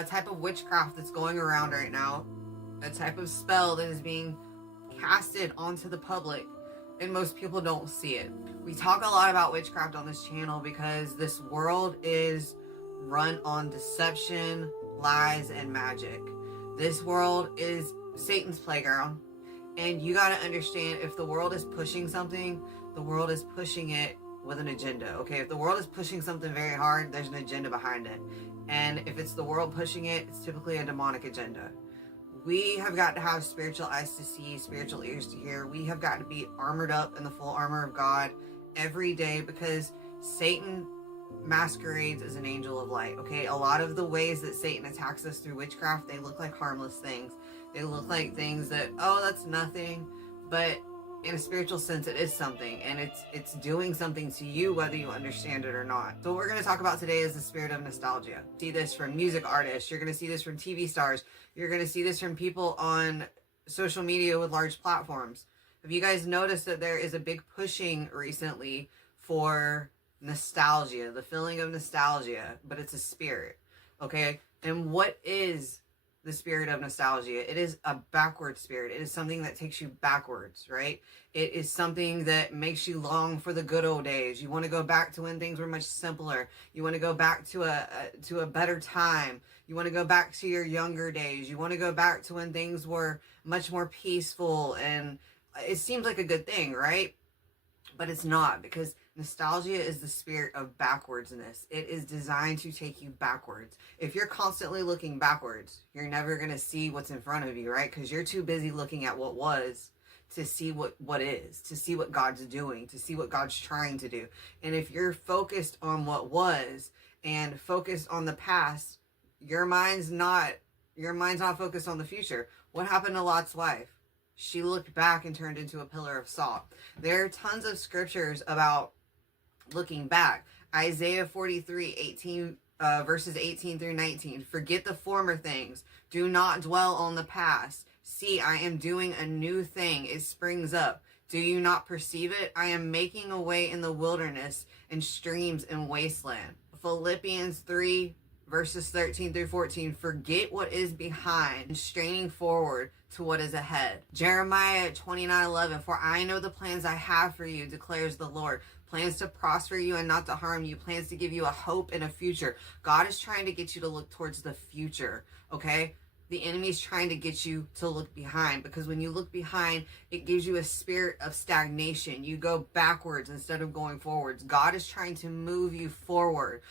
a type of witchcraft that's going around right now, a type of spell that is being casted onto the public, and most people don't see it. We talk a lot about witchcraft on this channel because this world is run on deception, lies, and magic. This world is Satan's playground, and you got to understand, if the world is pushing something, the world is pushing it with an agenda. Okay, if the world is pushing something very hard, there's an agenda behind it. And if it's the world pushing it, it's typically a demonic agenda. We have got to have spiritual eyes to see, spiritual ears to hear. We have got to be armored up in the full armor of God every day, because Satan masquerades as an angel of light. Okay, a lot of the ways that Satan attacks us through witchcraft, they look like harmless things. They look like things that, oh, that's nothing, but in a spiritual sense, it is something, and it's doing something to you whether you understand it or not. So what we're going to talk about today is the spirit of nostalgia. See this from music artists, you're going to see this from TV stars, you're going to see this from people on social media with large platforms. Have you guys noticed that there is a big pushing recently for nostalgia, the feeling of nostalgia, but it's a spirit, okay? And what is the spirit of nostalgia? It is a backward spirit. It is something that takes you backwards, right? It is something that makes you long for the good old days. You want to go back to when things were much simpler. You want to go back to a better time. You want to go back to your younger days. You want to go back to when things were much more peaceful, and it seems like a good thing, right? But it's not, because nostalgia is the spirit of backwardsness. It is designed to take you backwards. If you're constantly looking backwards, you're never going to see what's in front of you, right? Because you're too busy looking at what was to see what is, to see what God's doing, to see what God's trying to do. And if you're focused on what was and focused on the past, your mind's not focused on the future. What happened to Lot's wife? She looked back and turned into a pillar of salt. There are tons of scriptures about looking back. Isaiah 43, verses 18 through 19. Forget the former things. Do not dwell on the past. See, I am doing a new thing. It springs up. Do you not perceive it? I am making a way in the wilderness and streams in wasteland. Philippians 3, verses 13 through 14. Forget what is behind and straining forward to what is ahead. Jeremiah 29:11. For I know the plans I have for you, declares the Lord. Plans to prosper you and not to harm you. Plans to give you a hope and a future. God is trying to get you to look towards the future, okay? The enemy is trying to get you to look behind, because when you look behind, it gives you a spirit of stagnation. You go backwards instead of going forwards. God is trying to move you forward.